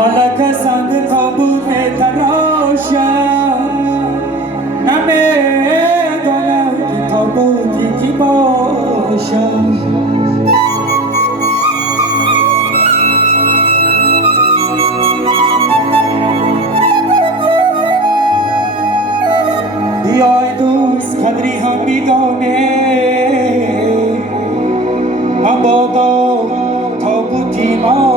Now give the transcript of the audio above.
فالک سنگ тобут метарошам намедонам ки тобути ки боша بیای دوست قدری هم میدانه مبادا тобути ما